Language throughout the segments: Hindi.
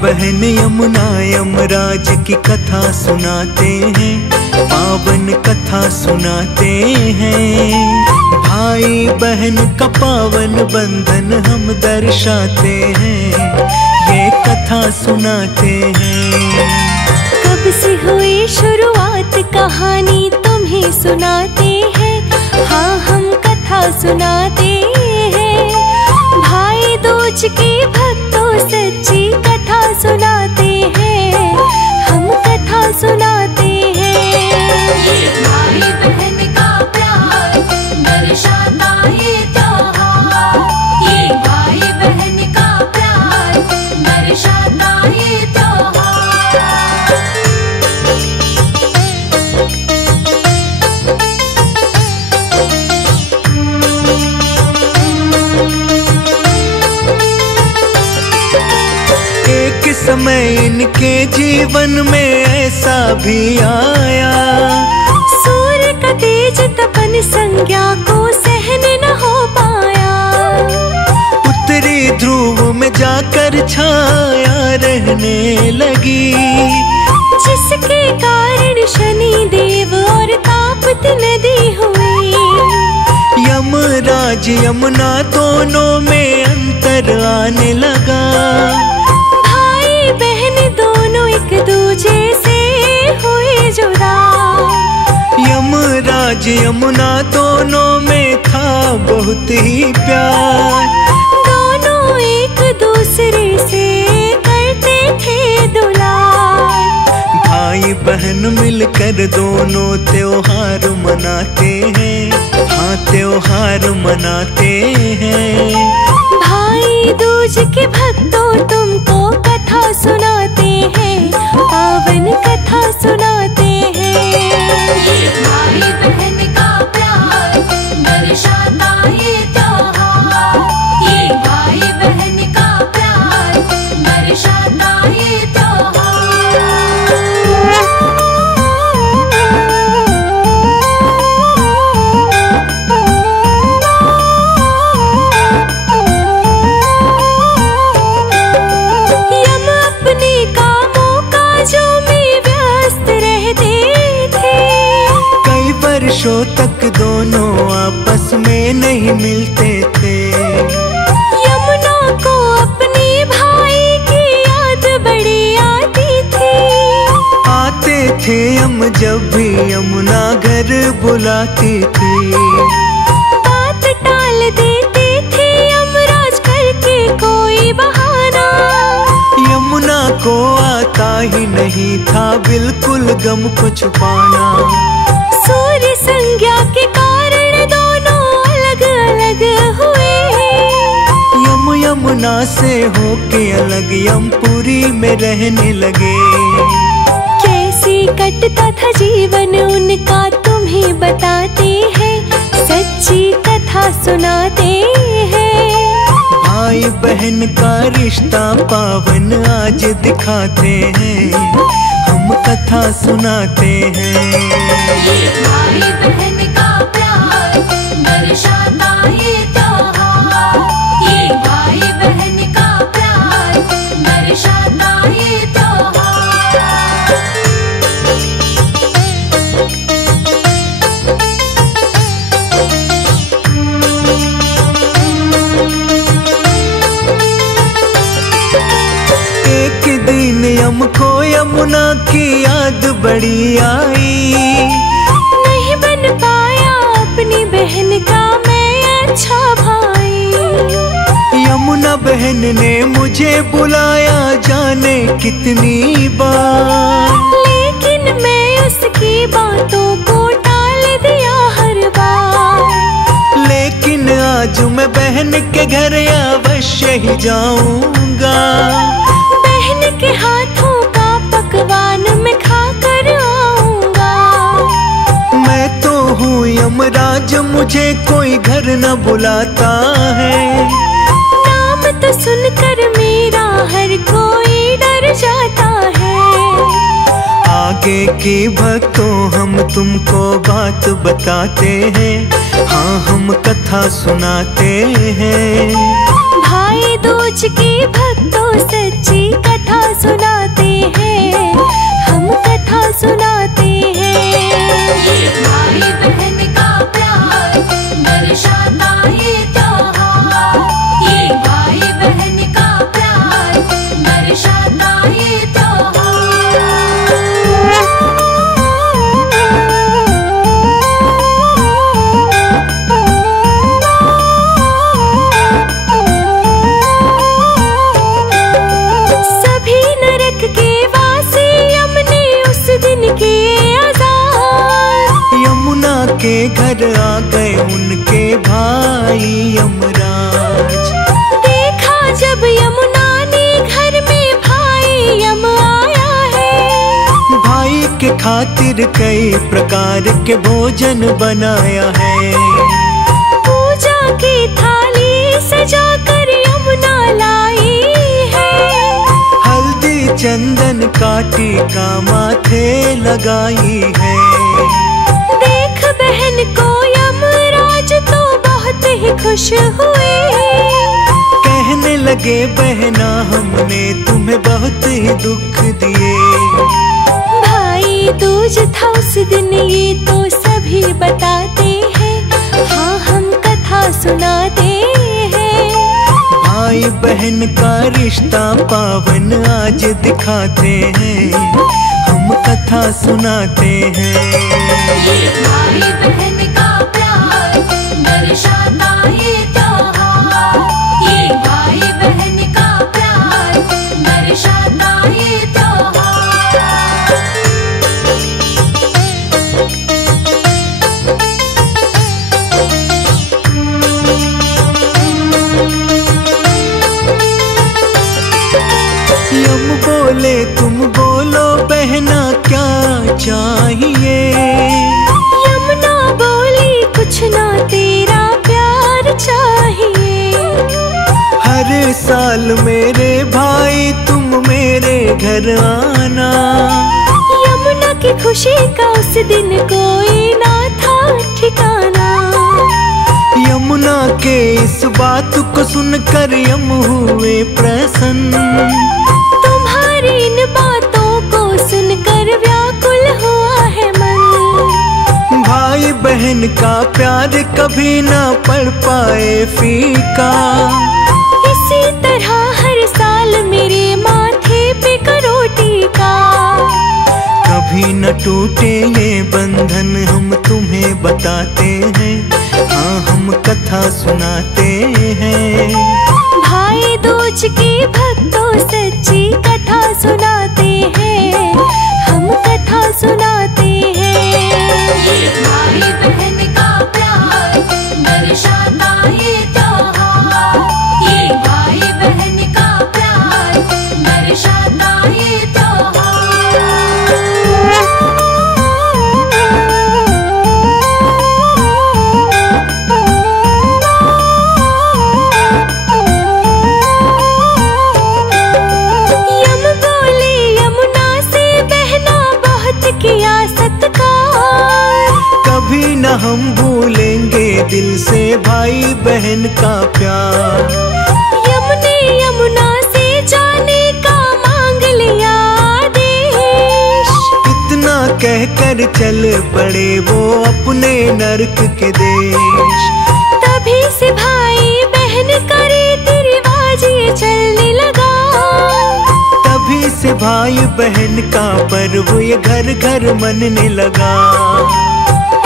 बहन यमुना यमराज की कथा सुनाते हैं, पावन कथा सुनाते हैं। भाई बहन का पावन बंधन हम दर्शाते हैं, ये कथा सुनाते हैं। कब से हुई शुरुआत कहानी तुम्हें सुनाते हैं, हाँ हम कथा सुनाते हैं। भाई दूज के भक्तों सच्ची कथा सुनाते हैं, हम कथा सुनाते हैं। ये भाई बहन का प्यार दर्शाता ये त्योहार, ये भाई बहन का प्यार दर्शाता ये त्योहार। एक समय इनके जीवन में ऐसा भी आया, सूर्य का तेज तपन संज्ञा को सहन न हो पाया। उत्तरी ध्रुव में जाकर छाया रहने लगी, जिसके कारण शनि देव और ताप्ती नदी हुई। यमराज यमुना दोनों में अंतर आने लगा, भाई बहन दोनों एक दूजे से हुए जुदा। यमराज यमुना दोनों में था बहुत ही प्यार, दोनों एक दूसरे से करते थे दुलार। भाई बहन मिलकर दोनों त्योहार मनाते हैं, हाँ त्योहार मनाते हैं। भाई दूज के भक्तों तुमको कथा सुनाते हैं, पावन कथा सुनाते हैं। ये भाई बहन का प्यार दर्शाता ये त्योहार, ये भाई बहन का प्यार दर्शाता ये त्योहार। वर्षों तक दोनों आपस में नहीं मिलते थे। यमुना को अपने भाई की याद बड़ी आती थी। आते थे हम जब भी यमुना घर बुलाती थी, बात टाल देते थे यमराज करके कोई बहाना। यमुना को आता ही नहीं था बिल्कुल गम को छुपाना। सूर्य संज्ञा के कारण दोनों अलग अलग हुए। यमुना से होके अलग यमपुरी में रहने लगे। कैसे कटता था जीवन उनका तुम्हें बताते हैं, सच्ची कथा सुनाते हैं। भाई बहन का रिश्ता पावन आज दिखाते हैं, हम कथा सुनाते हैं। ये भाई बहन का प्यार दर्शाता ये त्योहार, ये भाई बहन का प्यार दर्शाता ये त्योहार। एक दिन हमको यमुना की याद बड़ी आई, नहीं बन पाया अपनी बहन का मैं अच्छा भाई। यमुना बहन ने मुझे बुलाया जाने कितनी बार, लेकिन मैं उसकी बातों को टाल दिया हर बार। लेकिन आज मैं बहन के घर अवश्य ही जाऊंगा। बहन के हाथों का पकवान मैं खा कर आऊंगा। मैं तो हूँ यमराज, मुझे कोई घर न बुलाता है। नाम तो सुनकर मेरा हर कोई डर जाता है। आगे की भक्तों हम तुमको बात बताते हैं, हाँ हम कथा सुनाते हैं। भाई दूज की भक्तों सच्ची कथा सुनाते हैं, हम कथा सुनाते हैं। ये भाई बहन का प्यार दर्शाता ये त्योहार, ये भाई बहन का प्यार दर्शाता ये त्योहार। सभी नरक के वासी यमने उस दिन किए आजाद। यमुना के घर आ गए उनके भाई यमराज। देखा जब यमुना ने घर में भाई यम आया है, भाई के खातिर कई प्रकार के भोजन बनाया है। पूजा की थाली सजा कर यमुना लाई है। हल्दी चंदन का टीका माथे लगाई है। देख बहन को यमराज तो बहुत ही खुश हुए। कहने लगे बहना हमने तुम्हें बहुत ही दुख दिए। भाई दूज था उस दिन ये तो सभी बताते हैं, हाँ हम कथा सुनाते हैं। भाई बहन का रिश्ता पावन आज दिखाते हैं, हम कथा सुनाते हैं। ये भाई बहन का प्यार दर्शाता ये त्योहार, ये भाई बहन का प्यार दर्शाता ये त्योहार। यम बोले तुम बोलो बहना क्या चाहिए। यमुना बोली कुछ ना तेरा प्यार चाहिए। हर साल मेरे भाई तुम मेरे घर आना। यमुना की खुशी का उस दिन कोई ना था ठिकाना। यमुना के इस बात को सुनकर यम हुए प्रसन्न। तुम्हारी इन बातों को सुनकर व्याकुल हुआ है मन। भाई बहन का प्यार कभी ना पड़ पाए फीका। इसी तरह हर साल मेरे माथे पे करो टीका। कभी न टूटे ये बंधन हम तुम्हें बताते हैं, हाँ हम कथा सुनाते हैं। भाई दूज की भक्तों सच्ची कथा सुनाते हैं, हम कथा सुनाते हैं। ये भाई बहन का प्यार दर्शाता ये त्योहार, ये भाई बहन का प्यार दर्शाता ये त्योहार। यम बोले यमुना से बहना बहुत किया सत्कार। कभी न हम भूलेंगे दिल से भाई बहन का प्यार। यमुने यमुना से जाने का मांग लिया आदेश। इतना कहकर चल पड़े वो अपने नरक के देश। तभी से भाई बहन का रीति रिवाज ये चलने लगा। तभी से भाई बहन का पर्व ये घर घर मनने लगा।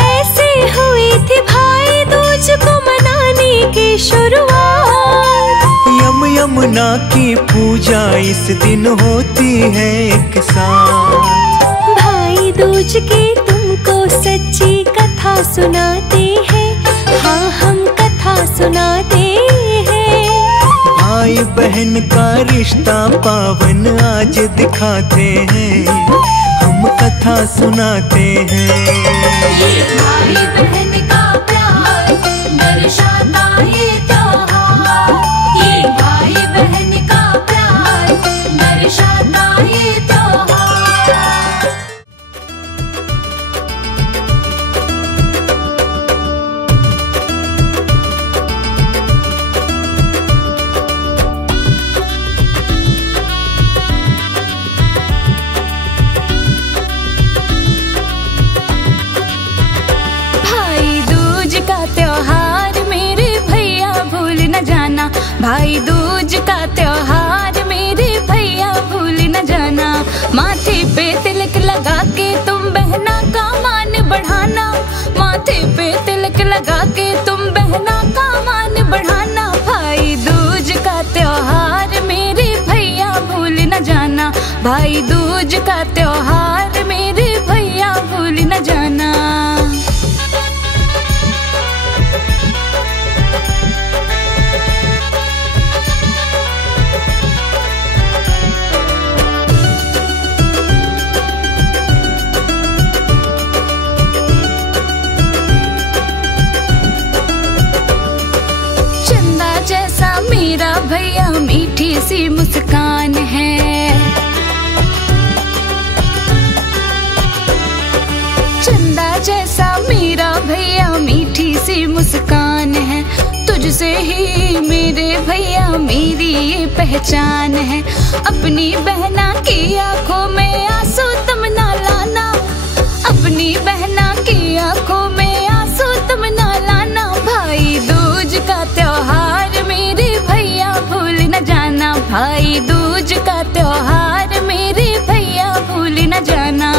ऐसे हुई थी भाई दूज को मनाने की शुरुआत। यमुना की पूजा इस दिन होती है एक साथ। भाई दूज की तुमको सच्ची कथा सुनाते हैं, हाँ हम कथा सुनाते हैं। भाई बहन का रिश्ता पावन आज दिखाते हैं, हम कथा सुनाते हैं। ये भाई बहन का प्यार दर्शाता ये त्योहार, ये भाई बहन का प्यार दर्शाता ये त्योहार। भाई दूज का त्योहार मेरे भैया भूल न जाना। माथे पे तिलक लगा के तुम बहना का मान बढ़ाना। माथे पे तिलक लगा के तुम बहना का मान बढ़ाना। भाई दूज का त्योहार मेरे भैया भूल न जाना। भाई दूज का त्योहार मेरे भैया भूल न जाना। चंदा जैसा मेरा भैया मीठी सी मुस्कान है। चंदा जैसा मेरा भैया मीठी सी मुस्कान है। तुझसे ही मेरे भैया मेरी ये पहचान है। अपनी बहना की आंखों में आंसू तुम ना लाना। अपनी बहना की आंखों में आंसू तुम ना लाना। भाई दूज का त्योहार मेरे भैया भूल न जाना। भाई दूज का त्योहार मेरे भैया भूल न जाना।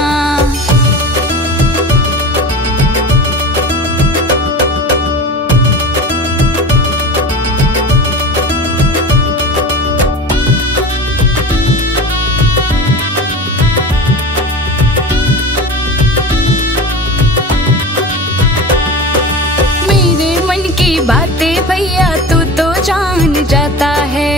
बातें भैया तू तो जान जाता है।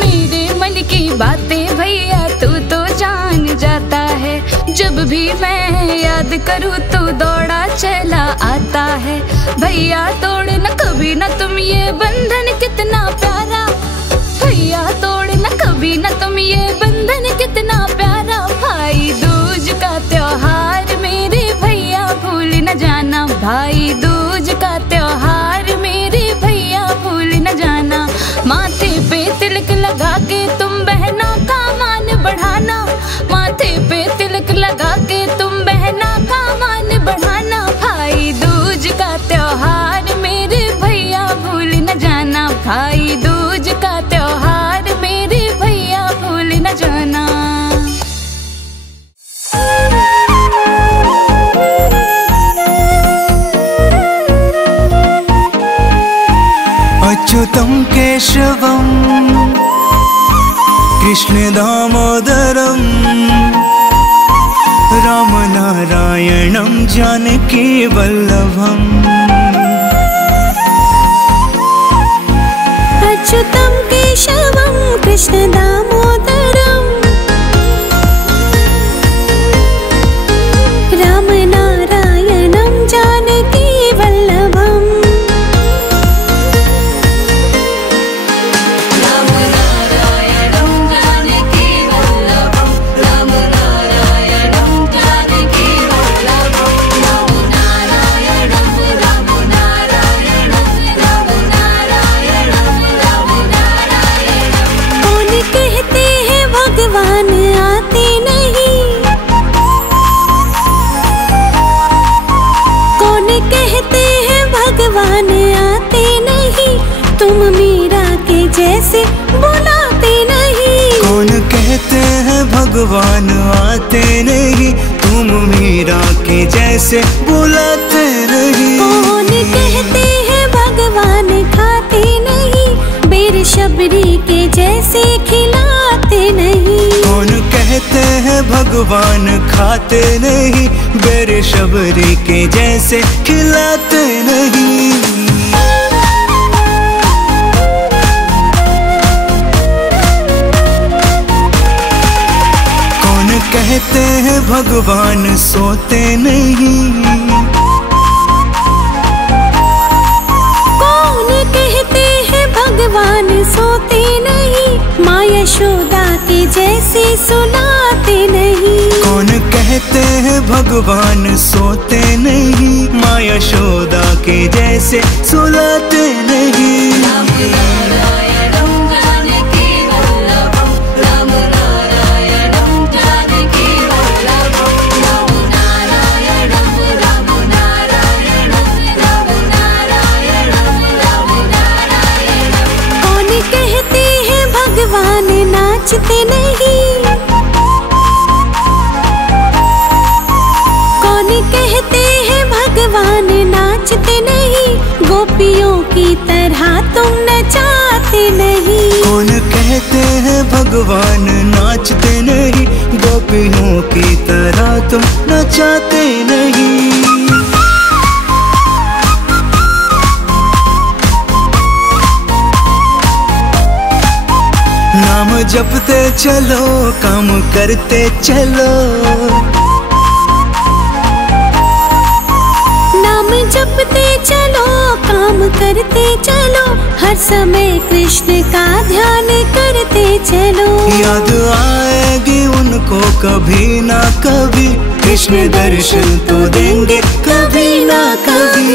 मेरे मन की बातें भैया तू तो जान जाता है। जब भी मैं याद करूँ तो दौड़ा चला आता है। भैया तोड़ न कभी न तुम ये बंधन कितना प्यारा। भैया तोड़ न कभी न तुम ये बंधन कितना प्यारा। भाई दूज का त्योहार मेरे भैया भूल न जाना। भाई दूज का त्योहार मेरे भैया भूल न जाना। माथे पे तिलक लगा के तुम बहना का मान बढ़ाना। माथे पे तिलक लगा के तुम बहना का मान बढ़ाना। भाई दूज का त्योहार मेरे भैया भूल न जाना। भाई दूज का त्योहार मेरे भैया भूल न जाना। अच्युतं केशवं कृष्ण दामोदरं रामनारायणं जानकी वल्लभम्। अच्युतं केशवं कृष्ण दामोदरं रामनारायणं जानकी वल्लभम्। भगवान आते नहीं। कौन कहते हैं भगवान आते नहीं। तुम मीरा के जैसे बुलाते नहीं। कौन कहते हैं भगवान आते नहीं। तुम मीरा के जैसे बुलाते नहीं। कौन कहते हैं भगवान खाते नहीं। बेर शबरी के जैसे खिलाते नहीं। कौन कहते हैं भगवान खाते नहीं। बेर शबरी के जैसे खिलाते नहीं। कौन कहते हैं भगवान सोते नहीं। कौन कहते हैं भगवान सोते नहीं। माँ यशोदा के जैसे सुलाते नहीं। कौन कहते हैं भगवान सोते नहीं। माँ यशोदा के जैसे सुलाते नहीं। नाचते नहीं। कौन कहते हैं भगवान नाचते नहीं, गोपियों की तरह तुम नचाते नहीं। कौन कहते हैं भगवान नाचते नहीं, गोपियों की तरह तुम नचाते नहीं। नाम जपते चलो, काम करते चलो। नाम जपते चलो, काम करते चलो, हर समय कृष्ण का ध्यान करते चलो। याद आएगी उनको कभी ना कभी, कृष्ण दर्शन तो देंगे कभी ना कभी।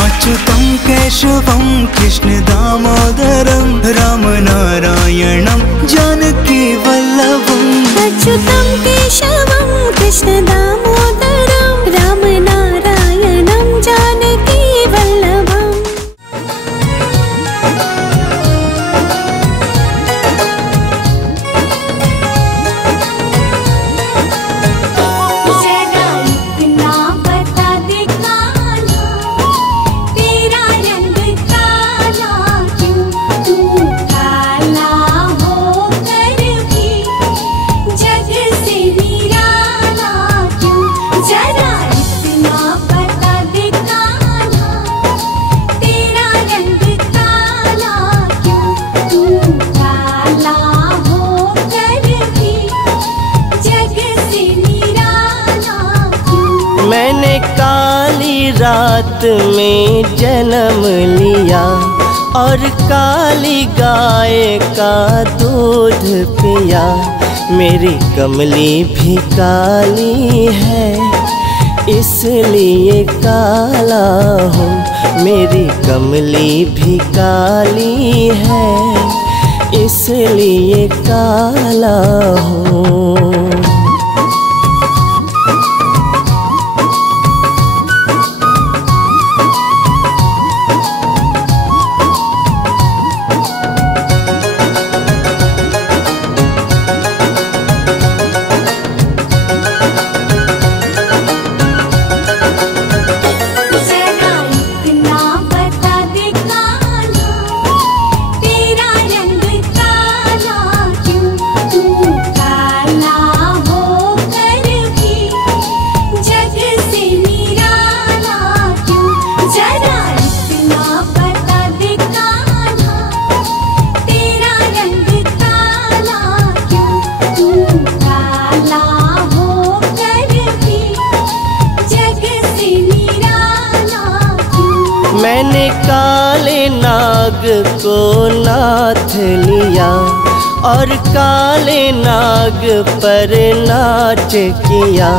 अच्युतं केशवं कृष्ण दामोदरं, राम नारायणं जानकी वल्लभम्। अच्युतं केशवं कृष्ण दामोदरं, राम नारायणं जानकी वल्लभम्। जरा इतना बता दे कान्हा, तेरा रंग काला क्यों? तू काला होकर भी जग से निराला क्यों? जरा इतना बता दे कान्हा, तेरा रंग काला क्यों? तू काला होकर भी जग से निराला क्यों? मैंने काली रात में जन्म लिया और काली गाय का दूध पिया। मेरी कमली भी काली है, इसलिए काला हूँ। मेरी कमली भी काली है, इसलिए काला हूँ। जरा इतना बता दे कान्हा, तेरा रंग काला क्यों? तू काला होकर भी जग से निराला क्यों? जरा इतना बता दे कान्हा, तेरा रंग काला क्यों? तू काला होकर भी जग से निराला क्यों? मैंने काले नाग को नाथ लिया और काले नाग पर नाच किया।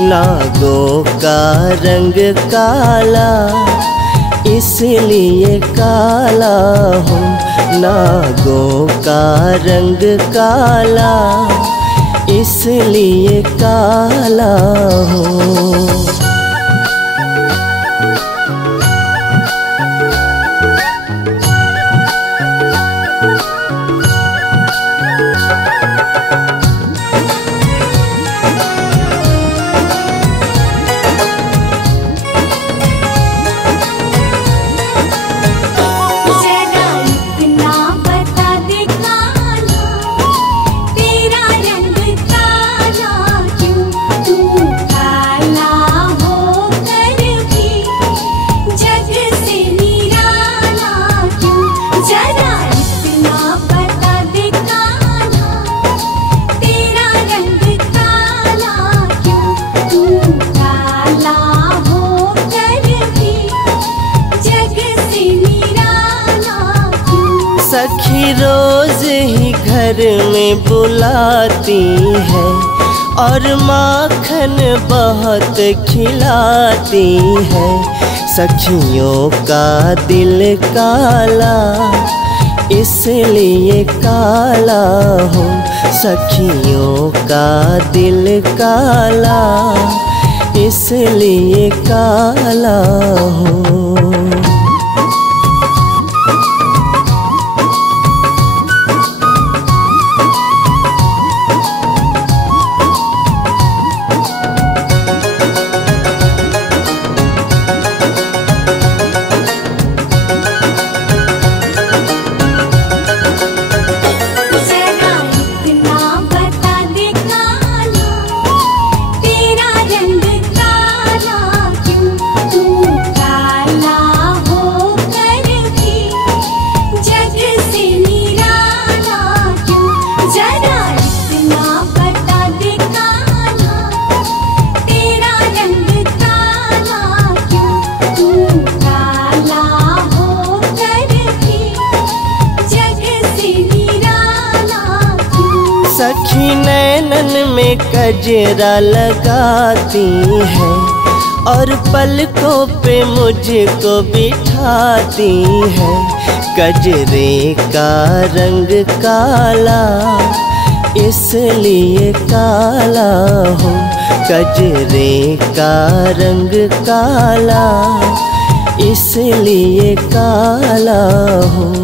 नागों का रंग काला, इसलिए काला हूँ। नागों का रंग काला, इसलिए काला हूँ। जरा इतना बता दे कान्हा, तेरा रंग काला क्यों? तू काला होकर भी जग से निराला क्यों? जरा इतना बता दे कान्हा, तेरा रंग काला क्यों? तू काला होकर भी जग से निराला क्यों? सखी रोज ही घर में बुलाती है और माखन बहुत खिलाती है। सखियों का दिल काला, इसलिए काला हूँ, सखियों का दिल काला, इसलिए काला हूँ। जरा इतना बता दे काला, तेरा रंग काला क्यों? तू काला होकर भी जग से निराला क्यों? जरा इतना बता दे काला, तेरा रंग काला क्यों? तू काला होकर भी जग से निराला क्यों? सखी नैनन में कजरा लगाती है और पलकों पे मुझको बिठाती है। कजरे का रंग काला, इसलिए काला हूँ, कजरे का रंग काला, इसलिए काला हूँ।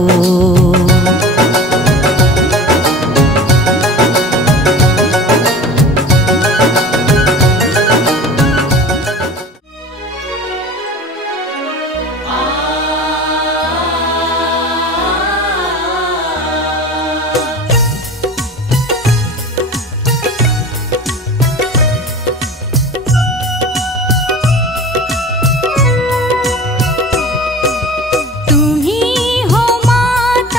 तुम ही हो माता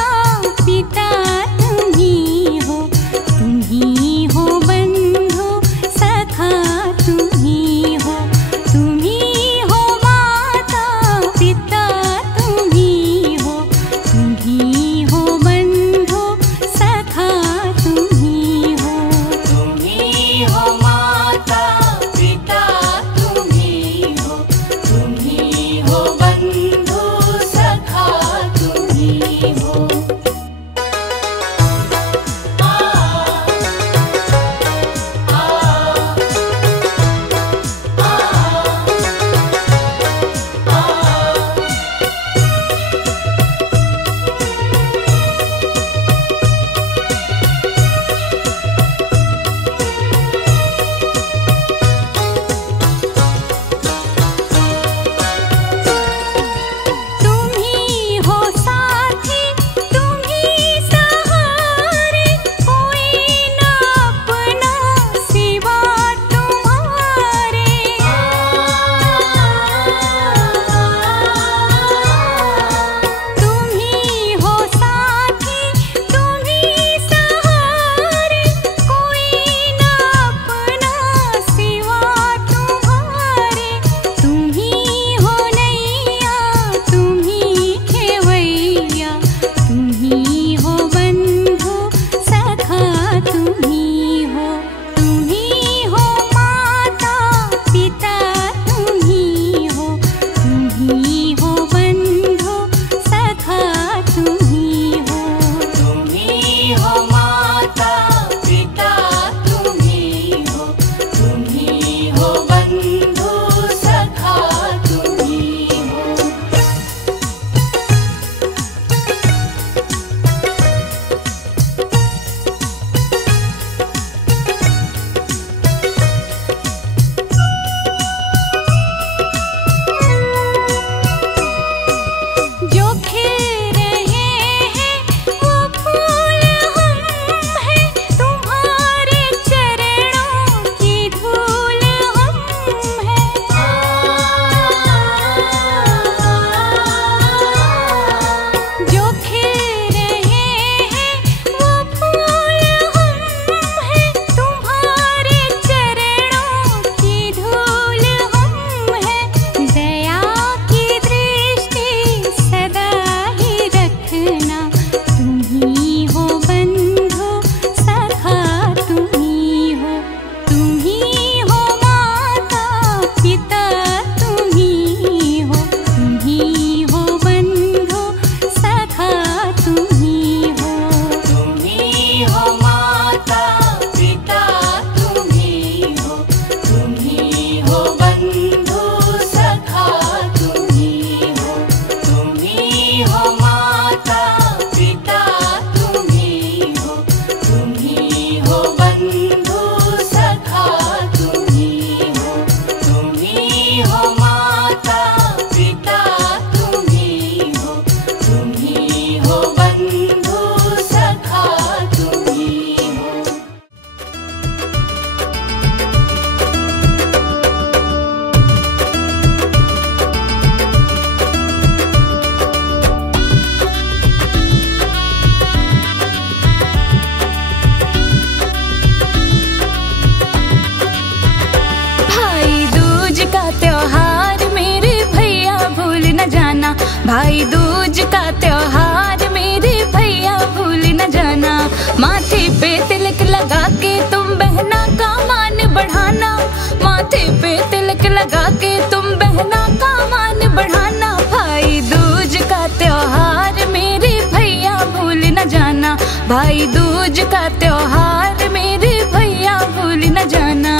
माथे पे तिलक लगा के तुम बहना का मान बढ़ाना। भाई दूज का त्योहार मेरे भैया भूल न जाना। भाई दूज का त्योहार मेरे भैया भूल न जाना।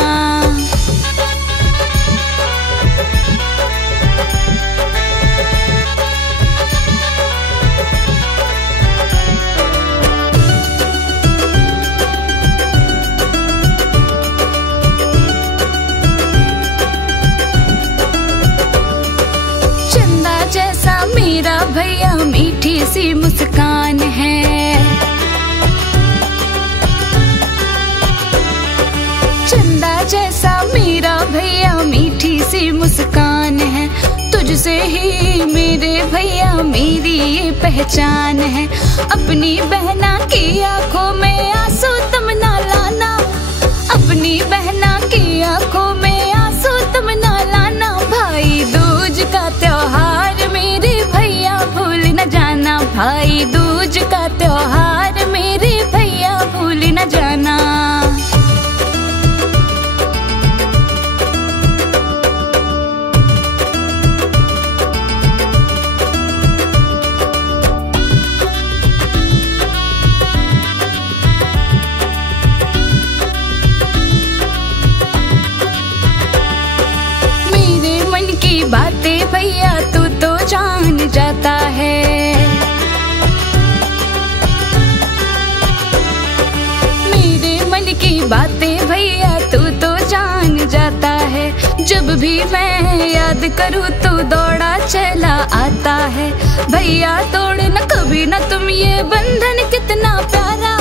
चंदा जैसा मेरा भैया मीठी सी मुस्कान है। चंदा जैसा मेरा भैया मीठी सी मुस्कान है। तुझसे ही मेरे भैया मेरी ये पहचान है। अपनी बहना की आंखों में आंसू तुम ना लाना। अपनी बहना की आंखों में आंसू तुम ना लाना। भाई दूज का त्योहार मेरे भैया भूल न जाना। भाई दूज का त्योहार मेरे भैया भूल न जाना। बातें भैया तू तो जान जाता है। मेरे मन की बातें भैया तू तो जान जाता है। जब भी मैं याद करूँ तो दौड़ा चला आता है। भैया तोड़ न कभी न तुम ये बंधन कितना प्यारा।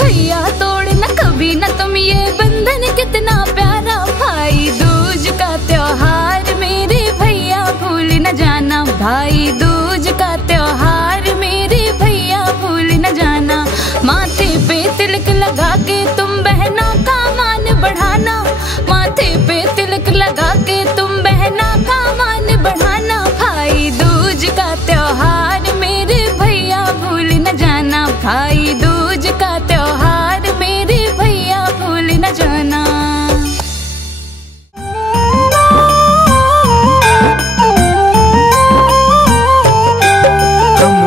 भैया तोड़ न कभी न तुम ये बंधन कितना प्यारा। भाई दूज का त्योहार मेरे भैया भूल न जाना। भाई दूज का त्योहार मेरे भैया भूल न जाना। माथे पे तिलक लगा के तुम बहना का मान बढ़ाना। माथे पे तिलक लगा के तुम बहना का मान बढ़ाना। भाई दूज का त्योहार मेरे भैया भूल न जाना। भाई दूज का त्योहार मेरे भैया भूल न जाना।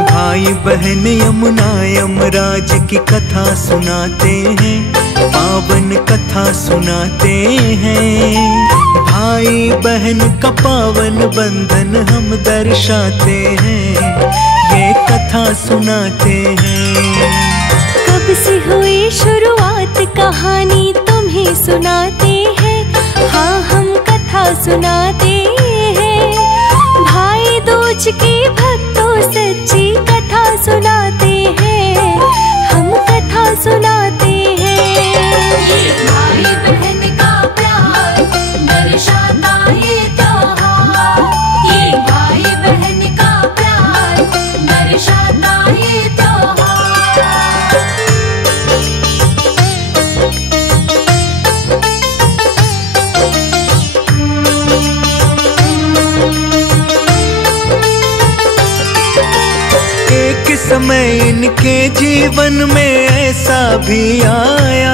भाई बहन यमुना यमराज की कथा सुनाते हैं। पावन कथा सुनाते हैं। भाई बहन का पावन बंधन हम दर्शाते हैं। ये कथा सुनाते हैं। कब से हुई शुरुआत कहानी तुम्हें सुनाते हैं। हाँ हम कथा सुनाते हैं। भाई दूज के भक्तों सच्ची कथा सुनाते हैं। हम कथा सुनाते हैं। भाई बहन का प्यार दर्शाता ये त्योहार। ये भाई बहन का प्यार दर्शाता ये त्योहार। एक समय इनके जीवन में ऐसा भी आया।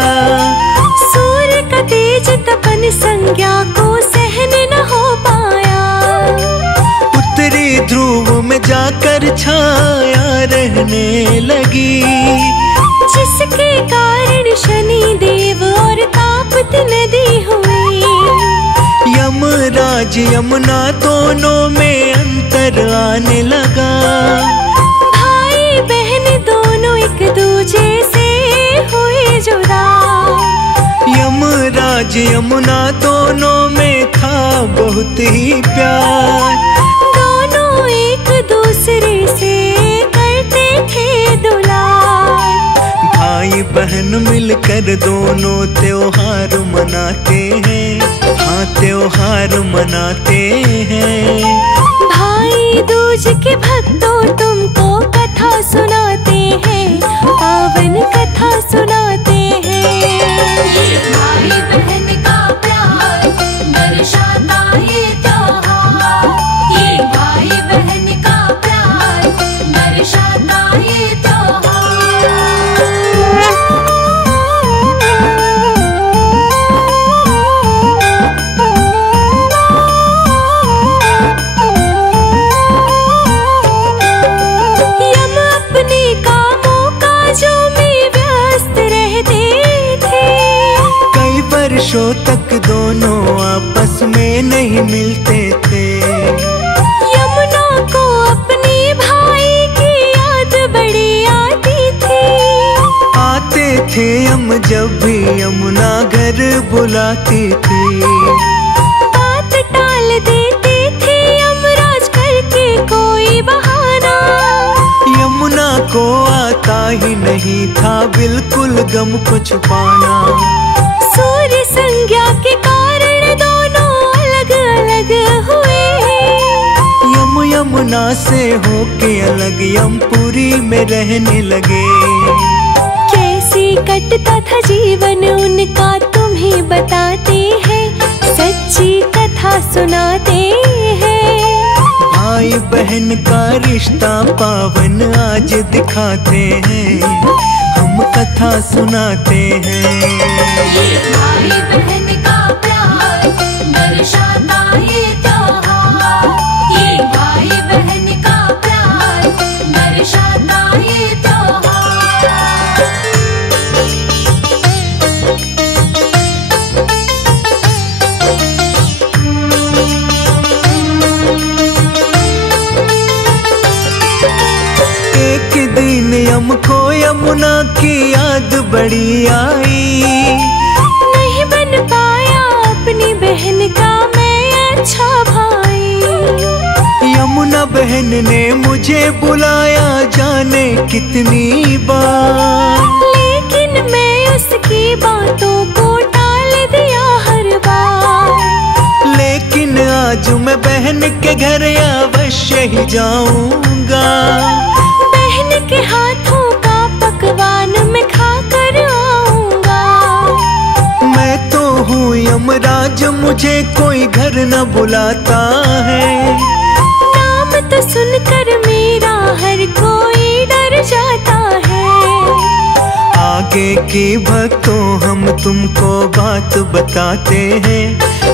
सूर्य का तेज तपन संज्ञा को सहन न हो पाया। उत्तरी ध्रुव में जाकर छाया रहने लगी। जिसके कारण शनि देव और तापती नदी हुई। यमराज यमुना दोनों में अंतर आने लगा। भाई बहन दोनों एक दूजे से हुए जुदा। यमराज यमुना दोनों में था बहुत ही प्यार। दोनों एक दूसरे से करते थे दुलार। भाई बहन मिलकर दोनों त्योहार मनाते हैं। हाँ त्योहार मनाते हैं। भाई दूज के भक्तों तुमको कथा सुनाते हैं। पावन कथा सुनाते हैं। भाई बहन का प्यार दर्शाता ये त्योहार। ये भाई बहन का प्यार दर्शाता ये त्योहार। नहीं मिलते थे। यमुना को अपने भाई की याद बड़ी आती थी। आते थे हम जब भी यमुना घर बुलाती थी। बात टाल देते थे यमराज करके कोई बहाना। यमुना को आता ही नहीं था बिल्कुल गम को छुपाना। सूर्य संज्ञा के कारण दोनों अलग अलग हुए। यमुना से होके अलग यमपुरी में रहने लगे। कैसे कटता था जीवन उनका तुम्हें बताते हैं, सच्ची कथा सुनाते हैं। भाई बहन का रिश्ता पावन आज दिखाते हैं, हम कथा सुनाते हैं। ये भाई बहन का प्यार दर्शाता ये त्योहार। ये भाई बहन का प्यार दर्शाता ये त्योहार। एक दिन हमको यमुना की याद बड़ी आई। नहीं बन पाया अपनी बहन का मैं अच्छा भाई। यमुना बहन ने मुझे बुलाया जाने कितनी बार, लेकिन मैं उसकी बातों को टाल दिया हर बार। लेकिन आज मैं बहन के घर अवश्य ही जाऊंगा। बहन के हाथों का पकवान मैं खा कर आऊंगा। मैं तो हूँ यमराज, मुझे कोई घर न बुलाता है। नाम तो सुनकर मेरा हर कोई डर जाता है। आगे की भक्तों हम तुमको बात बताते हैं,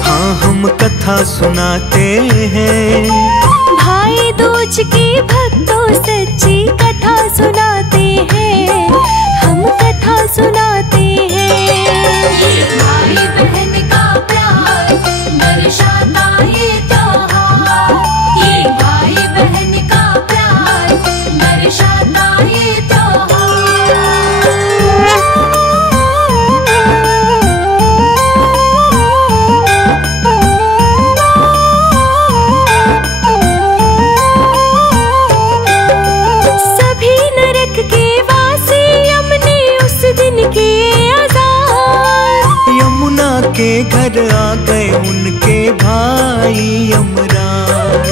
हाँ हम कथा सुनाते हैं। भाई दूज की भक्तों सच्ची कथा सुनाते हैं, हम कथा सुनाते हैं। ये भाई बहन का प्यार दर्शाता ये त्योहार। ये भाई बहन का प्यार दर्शाता ये त्योहार। सभी नरक के वासी यमने उस दिन के आजाद। यमुना के घर आ गए उनके भाई यमराज।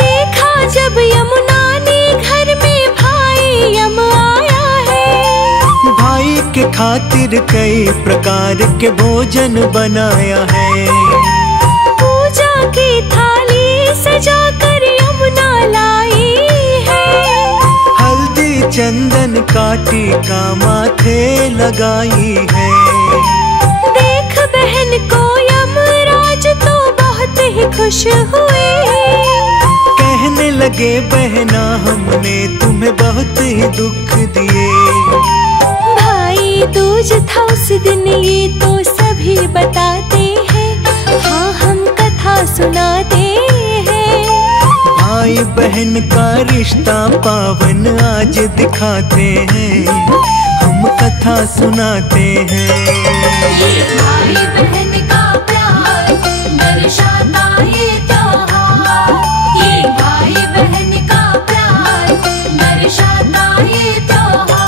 देखा जब यमुना ने घर में भाई यम आया है। भाई के खातिर कई प्रकार के भोजन बनाया है। पूजा की थाली सजा कर यमुना लाई है। हल्दी चंदन का टीका माथे लगाई है। देख बहन को यमराज तो बहुत ही खुश हुए। कहने लगे बहना हमने तुम्हें बहुत ही दुख दिए। भाई दूज था उस दिन ये तो सभी बताते हैं, हाँ हम कथा सुनाते हैं। भाई बहन का रिश्ता पावन आज दिखाते हैं, हम कथा सुनाते हैं। ये भाई बहन का प्यार दर्शाता ये त्योहार। ये भाई बहन का प्यार दर्शाता ये त्योहार।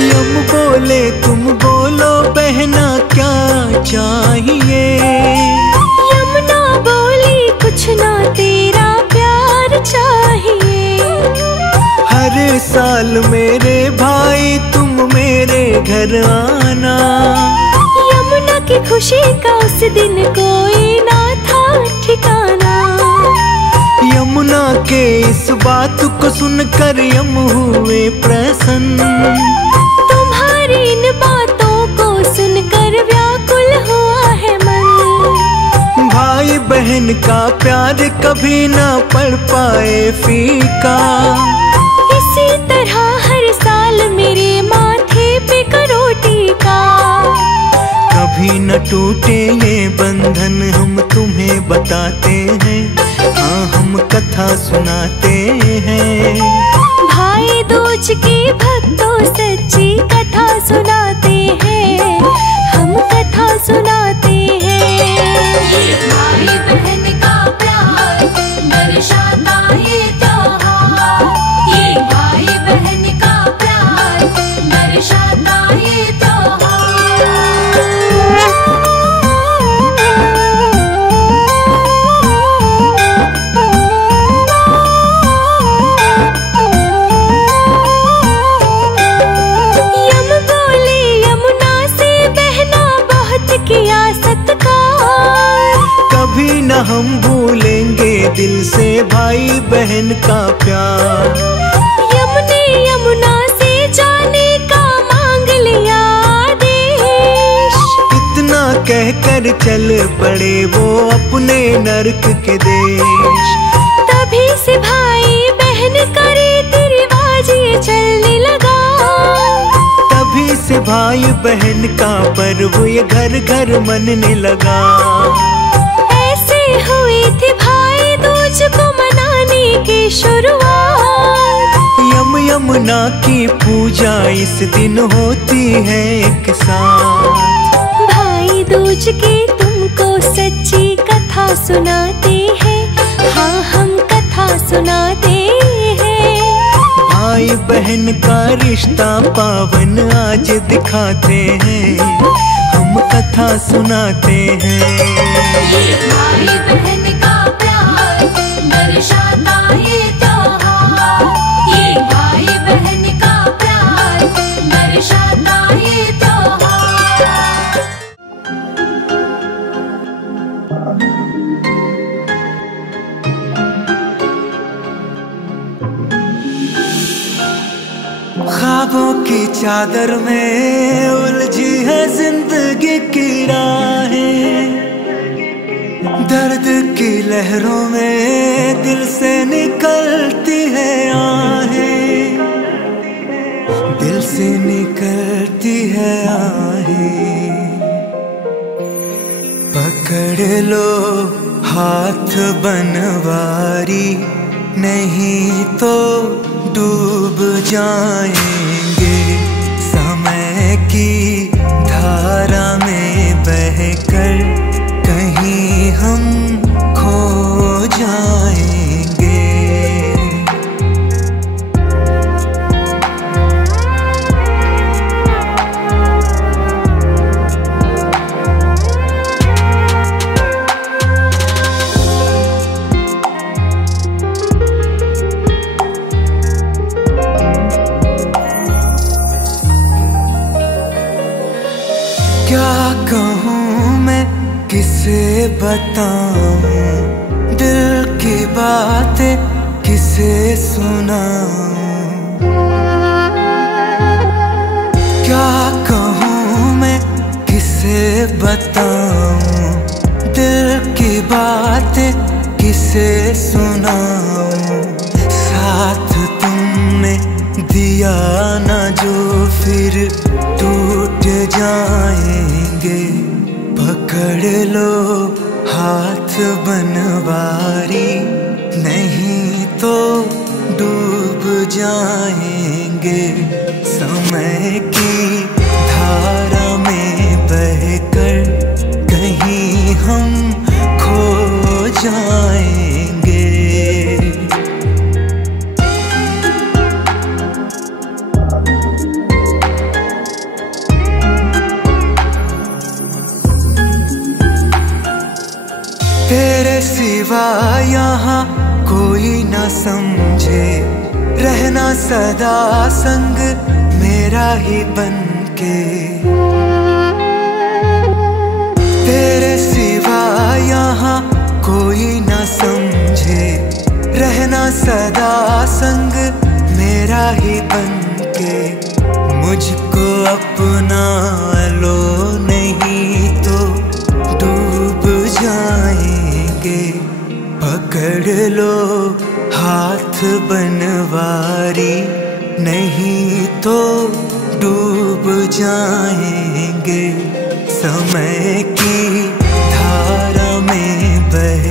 यम बोले तुम बोलो बहना क्या चाहिए। यमुना बोली कुछ ना तेरा प्यार चाहिए। हर साल मेरे भाई तुम मेरे घर आना। यमुना की खुशी का उस दिन कोई ना था ठिकाना। यमुना के इस बात को सुनकर यम हुए प्रसन्न। तुम्हारी इन बातों को सुनकर व्याकुल हुआ है मन। भाई भाई बहन का प्यार कभी ना पड़ पाए फीका। इसी तरह हर साल मेरे माथे पे करो टीका। कभी न टूटे ये बंधन हम तुम्हें बताते हैं, हाँ हम कथा सुनाते हैं। भाई दूज के भक्तों सच्ची कथा सुनाते हैं, हम कथा सुनाते हैं। ये भाई बहन का प्यार दर्शाता ये त्योहार। ये भाई बहन का प्यार दर्शाता ये त्योहार। यम बोले यमुना से बहना बहुत किया सत्कार। कभी न हम भूलेंगे दिल से भाई बहन का प्यार। यमुने यमुना से जाने का मांग लिया आदेश। इतना कहकर चल पड़े वो अपने नरक के देश। तभी से भाई बहन का रीति रिवाज ये चलने लगा। तभी से भाई बहन का पर्व ये घर घर मनने लगा। ऐसे हुई थी भाई दूज को मनाने की शुरुआत। यमुना की पूजा इस दिन होती है एक साथ। भाई दूज की तुमको सच्ची कथा सुनाते हैं, हाँ हम कथा सुनाते हैं। भाई बहन का रिश्ता पावन आज दिखाते हैं, हम कथा सुनाते हैं। ये भाई बहन का प्यार दर्शाता ये त्योहार। ये भाई बहन का प्यार दर्शाता ये त्योहार। ख्वाबों की चादर में उलझी है जिंदगी की राहें। दर्द की लहरों में दिल से निकलती है आहें। दिल से निकलती है आहें। पकड़ लो हाथ बनवारी, नहीं तो डूब जाएंगे समय की धारा में बहकर। कहीं हम खो जाएंगे। क्या कहूँ मैं किसे बताऊं, दिल की बातें किसे सुनाऊं। क्या कहूँ मैं किसे बताऊं, दिल की बातें किसे सुनाऊं। साथ तुमने दिया ना जो फिर टूट जाएंगे। पकड़ लो हाथ बनवारी, नहीं तो डूब जाएंगे समय की धारा में बहकर। कहीं हम खो जाएंगे। तेरे सिवा यहाँ कोई न समझे, रहना सदा संग मेरा ही बनके। तेरे सिवा यहाँ कोई न समझे, रहना सदा संग मेरा ही बनके। मुझको अपना लो नहीं तो डूब जाएंगे। पकड़ लो हाथ बनवारी, नहीं तो डूब जाएंगे समय की धारा में बह